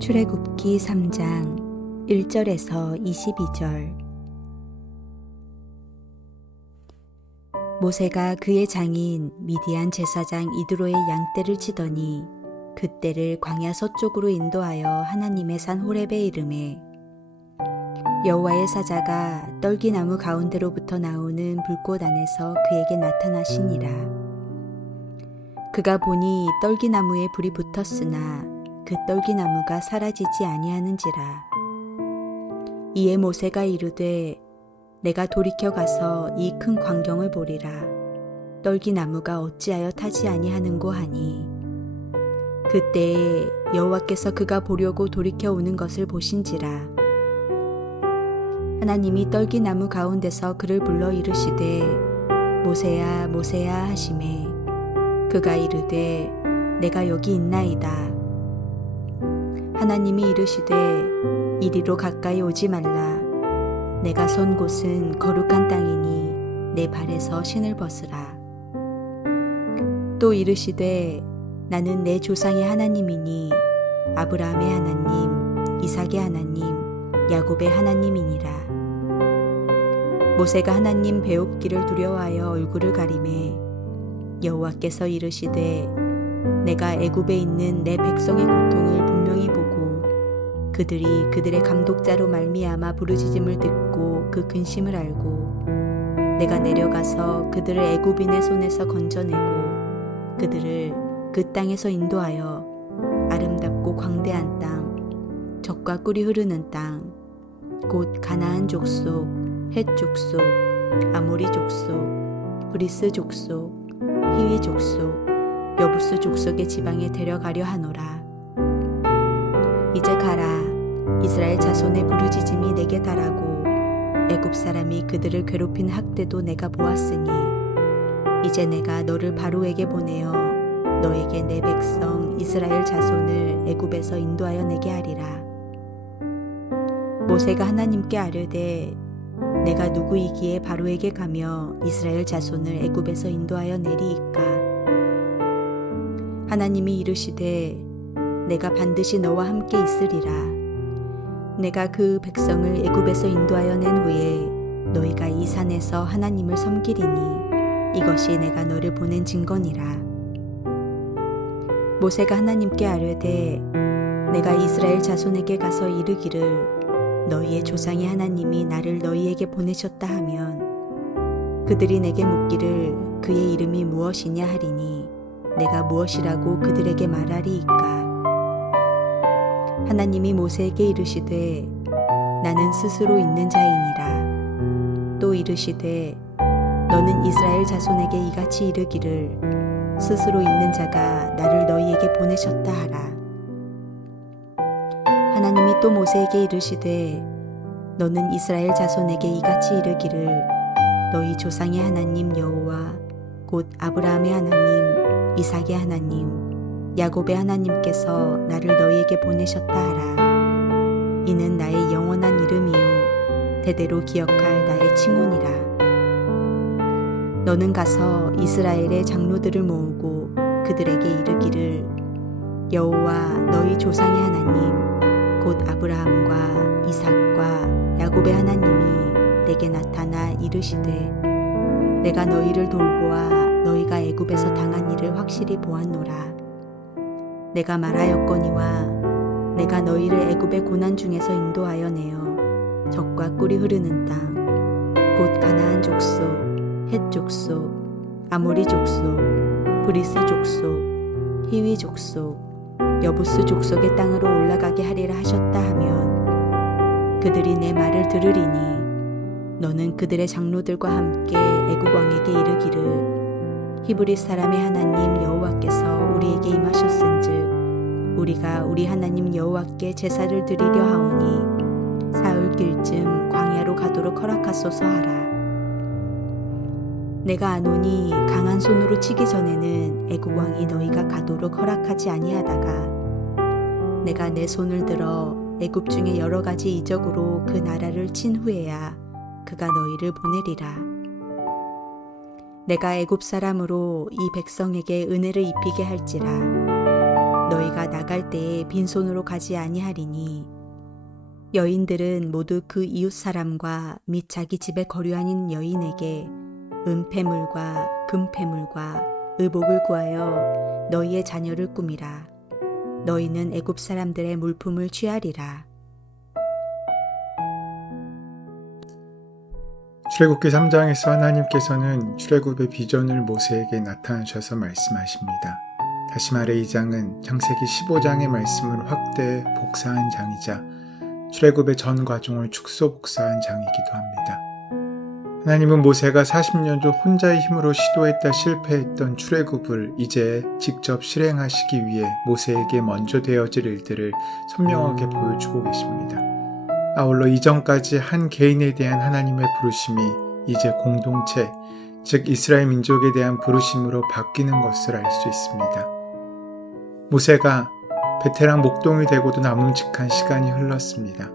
출애굽기 3장 1절에서 22절. 모세가 그의 장인 미디안 제사장 이드로의 양떼를 치더니 그 떼를 광야 서쪽으로 인도하여 하나님의 산 호렙에 이르매 여호와의 사자가 떨기나무 가운데로부터 나오는 불꽃 안에서 그에게 나타나시니라. 그가 보니 떨기나무에 불이 붙었으나 그 떨기나무가 사라지지 아니하는지라. 이에 모세가 이르되 내가 돌이켜 가서 이 큰 광경을 보리라. 떨기나무가 어찌하여 타지 아니하는고 하니 그때에 여호와께서 그가 보려고 돌이켜 오는 것을 보신지라. 하나님이 떨기나무 가운데서 그를 불러 이르시되 모세야 모세야 하시매 그가 이르되 내가 여기 있나이다. 하나님이 이르시되 이리로 가까이 오지 말라. 내가 선 곳은 거룩한 땅이니 내 발에서 신을 벗으라. 또 이르시되 나는 내 조상의 하나님이니 아브라함의 하나님, 이삭의 하나님, 야곱의 하나님이니라. 모세가 하나님 배웁기를 두려워하여 얼굴을 가리매 여호와께서 이르시되 내가 애굽에 있는 내 백성의 고통을 분명히 보고 그들이 그들의 감독자로 말미암아 부르짖음을 듣고 그 근심을 알고 내가 내려가서 그들을 애굽인의 손에서 건져내고 그들을 그 땅에서 인도하여 아름답고 광대한 땅, 젖과 꿀이 흐르는 땅, 곧 가나안 족속, 헷 족속, 아모리 족속, 브리스 족속, 히위 족속, 여부스 족속의 지방에 데려가려 하노라. 이제 가라. 이스라엘 자손의 부르짖음이 내게 달하고 애굽 사람이 그들을 괴롭힌 학대도 내가 보았으니 이제 내가 너를 바로에게 보내어 너에게 내 백성 이스라엘 자손을 애굽에서 인도하여 내게 하리라. 모세가 하나님께 아뢰되 내가 누구이기에 바로에게 가며 이스라엘 자손을 애굽에서 인도하여 내리이까. 하나님이 이르시되 내가 반드시 너와 함께 있으리라. 내가 그 백성을 애굽에서 인도하여 낸 후에 너희가 이 산에서 하나님을 섬기리니 이것이 내가 너를 보낸 증거니라. 모세가 하나님께 아뢰되 내가 이스라엘 자손에게 가서 이르기를 너희의 조상의 하나님이 나를 너희에게 보내셨다 하면 그들이 내게 묻기를 그의 이름이 무엇이냐 하리니 내가 무엇이라고 그들에게 말하리이까. 하나님이 모세에게 이르시되 나는 스스로 있는 자이니라. 또 이르시되 너는 이스라엘 자손에게 이같이 이르기를 스스로 있는 자가 나를 너희에게 보내셨다 하라. 하나님이 또 모세에게 이르시되 너는 이스라엘 자손에게 이같이 이르기를 너희 조상의 하나님 여호와 곧 아브라함의 하나님, 이삭의 하나님, 야곱의 하나님께서 나를 너희에게 보내셨다 하라. 이는 나의 영원한 이름이요 대대로 기억할 나의 칭호니라. 너는 가서 이스라엘의 장로들을 모으고 그들에게 이르기를 여호와 너희 조상의 하나님 곧 아브라함과 이삭과 야곱의 하나님이 내게 나타나 이르시되 내가 너희를 돌보아 너희가 애굽에서 당한 일을 확실히 보았노라. 내가 말하였거니와 내가 너희를 애굽의 고난 중에서 인도하여 내어 젖과 꿀이 흐르는 땅 곧 가나안 족속, 헷 족속, 아모리 족속, 브리스 족속, 히위 족속, 여부스 족속의 땅으로 올라가게 하리라 하셨다 하면 그들이 내 말을 들으리니 너는 그들의 장로들과 함께 애굽 왕에게 이르기를 히브리 사람의 하나님 여호와께서 우리에게 임하셨은즉 우리가 우리 하나님 여호와께 제사를 드리려 하오니 사흘길쯤 광야로 가도록 허락하소서 하라. 내가 아노니 강한 손으로 치기 전에는 애굽 왕이 너희가 가도록 허락하지 아니하다가 내가 내 손을 들어 애굽 중에 여러 가지 이적으로 그 나라를 친 후에야 그가 너희를 보내리라. 내가 애굽 사람으로 이 백성에게 은혜를 입히게 할지라. 너희가 나갈 때에 빈손으로 가지 아니하리니 여인들은 모두 그 이웃 사람과 및 자기 집에 거류하는 여인에게 은폐물과 금폐물과 의복을 구하여 너희의 자녀를 꾸미라. 너희는 애굽 사람들의 물품을 취하리라. 출애굽기 3장에서 하나님께서는 출애굽의 비전을 모세에게 나타나셔서 말씀하십니다. 다시 말해 이 장은 창세기 15장의 말씀을 확대 복사한 장이자 출애굽의 전 과정을 축소 복사한 장이기도 합니다. 하나님은 모세가 40년 전 혼자의 힘으로 시도했다 실패했던 출애굽을 이제 직접 실행하시기 위해 모세에게 먼저 되어질 일들을 선명하게 보여주고 계십니다. 아울러 이전까지 한 개인에 대한 하나님의 부르심이 이제 공동체, 즉 이스라엘 민족에 대한 부르심으로 바뀌는 것을 알 수 있습니다. 모세가 베테랑 목동이 되고도 남음직한 시간이 흘렀습니다.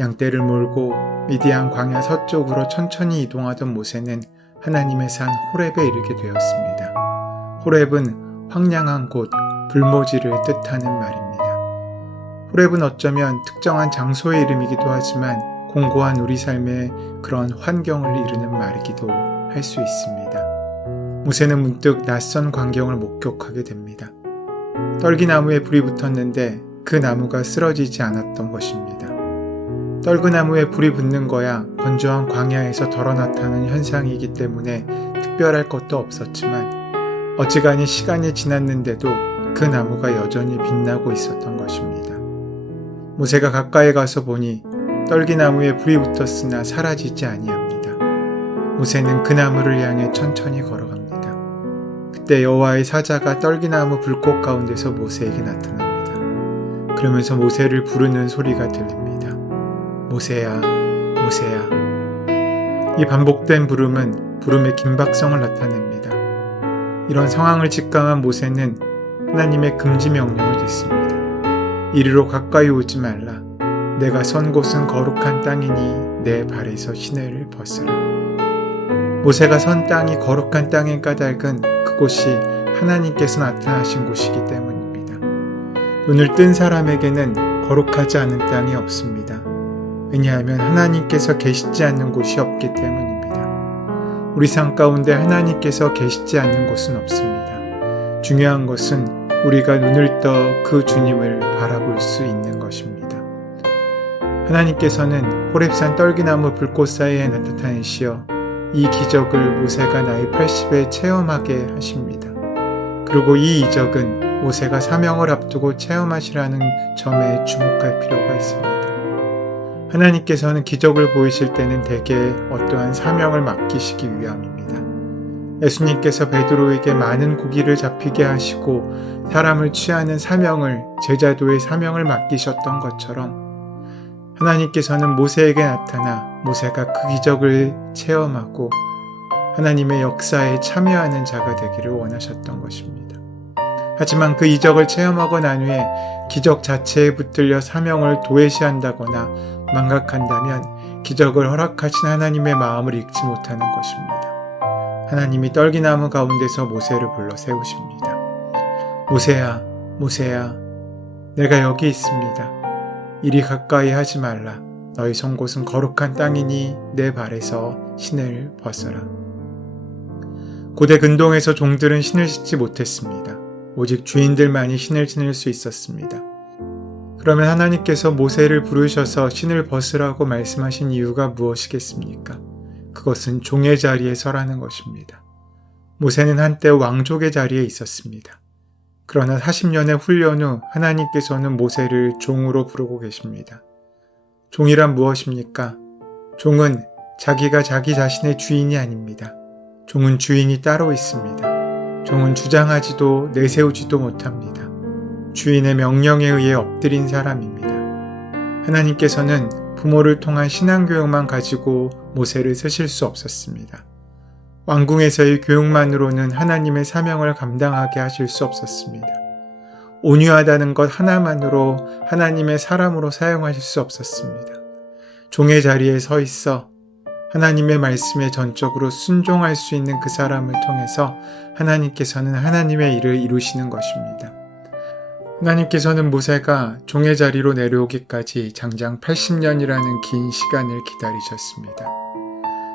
양떼를 몰고 미디안 광야 서쪽으로 천천히 이동하던 모세는 하나님의 산 호렙에 이르게 되었습니다. 호렙은 황량한 곳, 불모지를 뜻하는 말입니다. 호렙은 어쩌면 특정한 장소의 이름이기도 하지만 공고한 우리 삶의 그런 환경을 이루는 말이기도 할 수 있습니다. 모세는 문득 낯선 광경을 목격하게 됩니다. 떨기나무에 불이 붙었는데 그 나무가 쓰러지지 않았던 것입니다. 떨그나무에 불이 붙는 거야 건조한 광야에서 덜어 나타나는 현상이기 때문에 특별할 것도 없었지만 어지간히 시간이 지났는데도 그 나무가 여전히 빛나고 있었던 것입니다. 모세가 가까이 가서 보니 떨기나무에 불이 붙었으나 사라지지 아니합니다. 모세는 그 나무를 향해 천천히 걸어갑니다. 그때 여호와의 사자가 떨기나무 불꽃 가운데서 모세에게 나타납니다. 그러면서 모세를 부르는 소리가 들립니다. 모세야, 모세야. 이 반복된 부름은 부름의 긴박성을 나타냅니다. 이런 상황을 직감한 모세는 하나님의 금지 명령을 듣습니다. 이리로 가까이 오지 말라. 내가 선 곳은 거룩한 땅이니 내 발에서 시내를 벗으라. 모세가 선 땅이 거룩한 땅인 까닭은 그곳이 하나님께서 나타나신 곳이기 때문입니다. 눈을 뜬 사람에게는 거룩하지 않은 땅이 없습니다. 왜냐하면 하나님께서 계시지 않는 곳이 없기 때문입니다. 우리 삶 가운데 하나님께서 계시지 않는 곳은 없습니다. 중요한 것은 우리가 눈을 떠 그 주님을 바라볼 수 있는 것입니다. 하나님께서는 호렙산 떨기나무 불꽃 사이에 나타나시어 이 기적을 모세가 나이 80에 체험하게 하십니다. 그리고 이 이적은 모세가 사명을 앞두고 체험하시라는 점에 주목할 필요가 있습니다. 하나님께서는 기적을 보이실 때는 대개 어떠한 사명을 맡기시기 위함입니다. 예수님께서 베드로에게 많은 고기를 잡히게 하시고 사람을 취하는 사명을 제자도의 사명을 맡기셨던 것처럼 하나님께서는 모세에게 나타나 모세가 그 기적을 체험하고 하나님의 역사에 참여하는 자가 되기를 원하셨던 것입니다. 하지만 그 이적을 체험하고 난 후에 기적 자체에 붙들려 사명을 도외시한다거나 망각한다면 기적을 허락하신 하나님의 마음을 읽지 못하는 것입니다. 하나님이 떨기나무 가운데서 모세를 불러 세우십니다. 모세야, 모세야, 내가 여기 있습니다. 이리 가까이 하지 말라. 너희 선 곳은 거룩한 땅이니 내 발에서 신을 벗어라. 고대 근동에서 종들은 신을 신지 못했습니다. 오직 주인들만이 신을 신을 수 있었습니다. 그러면 하나님께서 모세를 부르셔서 신을 벗으라고 말씀하신 이유가 무엇이겠습니까? 그것은 종의 자리에 서라는 것입니다. 모세는 한때 왕족의 자리에 있었습니다. 그러나 40년의 훈련 후 하나님께서는 모세를 종으로 부르고 계십니다. 종이란 무엇입니까? 종은 자기가 자기 자신의 주인이 아닙니다. 종은 주인이 따로 있습니다. 종은 주장하지도 내세우지도 못합니다. 주인의 명령에 의해 엎드린 사람입니다. 하나님께서는 부모를 통한 신앙교육만 가지고 모세를 쓰실 수 없었습니다. 왕궁에서의 교육만으로는 하나님의 사명을 감당하게 하실 수 없었습니다. 온유하다는 것 하나만으로 하나님의 사람으로 사용하실 수 없었습니다. 종의 자리에 서 있어 하나님의 말씀에 전적으로 순종할 수 있는 그 사람을 통해서 하나님께서는 하나님의 일을 이루시는 것입니다. 하나님께서는 모세가 종의 자리로 내려오기까지 장장 80년이라는 긴 시간을 기다리셨습니다.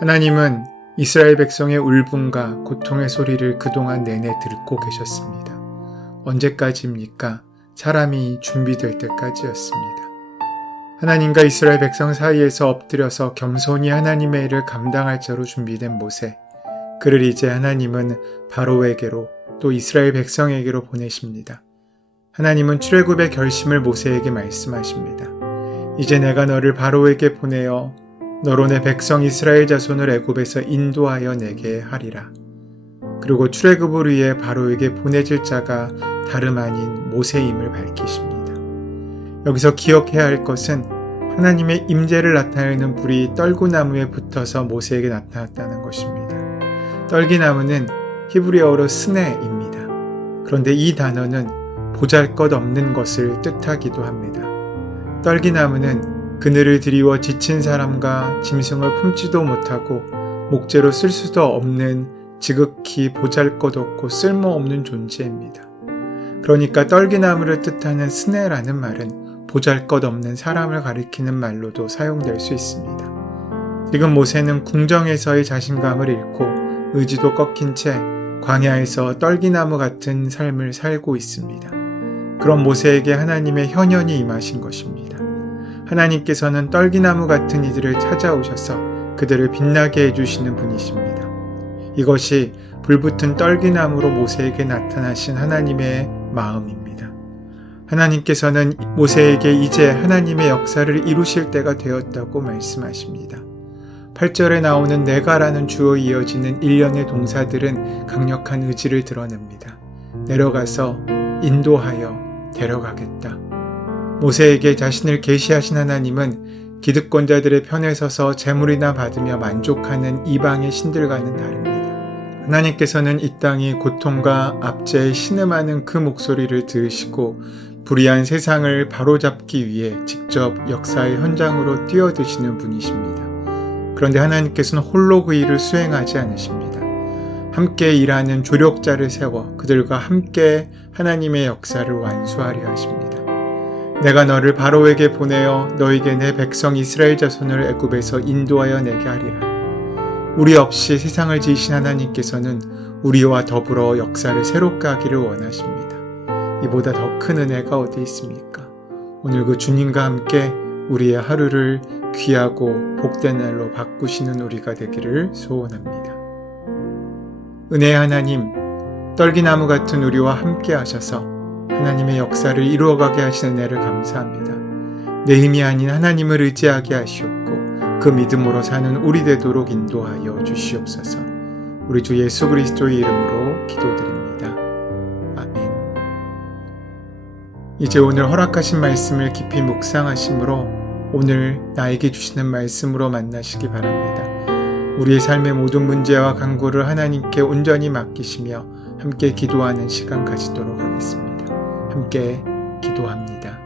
하나님은 이스라엘 백성의 울분과 고통의 소리를 그동안 내내 듣고 계셨습니다. 언제까지입니까? 사람이 준비될 때까지였습니다. 하나님과 이스라엘 백성 사이에서 엎드려서 겸손히 하나님의 일을 감당할 자로 준비된 모세. 그를 이제 하나님은 바로에게로 또 이스라엘 백성에게로 보내십니다. 하나님은 출애굽의 결심을 모세에게 말씀하십니다. 이제 내가 너를 바로에게 보내어 너로 내 백성 이스라엘 자손을 애굽에서 인도하여 내게 하리라. 그리고 출애굽을 위해 바로에게 보내질 자가 다름 아닌 모세임을 밝히십니다. 여기서 기억해야 할 것은 하나님의 임재를 나타내는 불이 떨구나무에 붙어서 모세에게 나타났다는 것입니다. 떨기나무는 히브리어로 스네입니다. 그런데 이 단어는 보잘것없는 것을 뜻하기도 합니다. 떨기나무는 그늘을 드리워 지친 사람과 짐승을 품지도 못하고 목재로 쓸 수도 없는 지극히 보잘것없고 쓸모없는 존재입니다. 그러니까 떨기나무를 뜻하는 스네라는 말은 보잘것없는 사람을 가리키는 말로도 사용될 수 있습니다. 지금 모세는 궁정에서의 자신감을 잃고 의지도 꺾인 채 광야에서 떨기나무 같은 삶을 살고 있습니다. 그런 모세에게 하나님의 현현이 임하신 것입니다. 하나님께서는 떨기나무 같은 이들을 찾아오셔서 그들을 빛나게 해주시는 분이십니다. 이것이 불붙은 떨기나무로 모세에게 나타나신 하나님의 마음입니다. 하나님께서는 모세에게 이제 하나님의 역사를 이루실 때가 되었다고 말씀하십니다. 8절에 나오는 내가라는 주어 이어지는 일련의 동사들은 강력한 의지를 드러냅니다. 내려가서 인도하여 데려가겠다. 모세에게 자신을 계시하신 하나님은 기득권자들의 편에 서서 재물이나 받으며 만족하는 이방의 신들과는 다릅니다. 하나님께서는 이 땅이 고통과 압제에 신음하는 그 목소리를 들으시고 불의한 세상을 바로잡기 위해 직접 역사의 현장으로 뛰어드시는 분이십니다. 그런데 하나님께서는 홀로 그 일을 수행하지 않으십니다. 함께 일하는 조력자를 세워 그들과 함께 하나님의 역사를 완수하려 하십니다. 내가 너를 바로에게 보내어 너에게 내 백성 이스라엘 자손을 애굽에서 인도하여 내게 하리라. 우리 없이 세상을 지으신 하나님께서는 우리와 더불어 역사를 새롭게 하기를 원하십니다. 이보다 더 큰 은혜가 어디 있습니까? 오늘 그 주님과 함께 우리의 하루를 귀하고 복된 날로 바꾸시는 우리가 되기를 소원합니다. 은혜의 하나님, 떨기나무 같은 우리와 함께 하셔서 하나님의 역사를 이루어가게 하시는 은혜를 감사합니다. 내 힘이 아닌 하나님을 의지하게 하시옵고 그 믿음으로 사는 우리 되도록 인도하여 주시옵소서. 우리 주 예수 그리스도의 이름으로 기도드립니다. 아멘. 이제 오늘 허락하신 말씀을 깊이 묵상하심으로 오늘 나에게 주시는 말씀으로 만나시기 바랍니다. 우리의 삶의 모든 문제와 간구를 하나님께 온전히 맡기시며 함께 기도하는 시간 가지도록 하겠습니다. 함께 기도합니다.